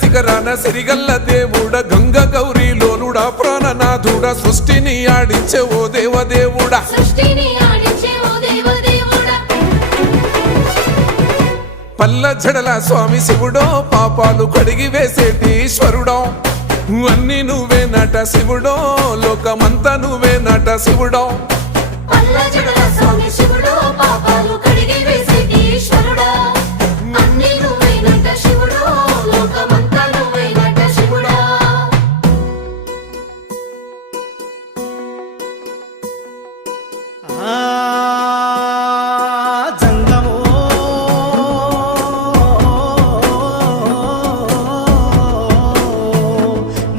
శిఖరాన సిరిగల్ల దేవుడ గంగ గౌరీ లోలుడా ప్రాణనాథుడ సృష్టిని ఆడించే ఓ దేవదేవుడా పల్ల జడల స్వామి శివుడో పాపాలు కడిగి వేసేటి ఈశ్వరుడో అన్ని నువ్వే నట శివుడో లోకమంతా నువ్వే నట శివుడో పల్ల జడల స్వామి శివుడో పాపాలు కడిగి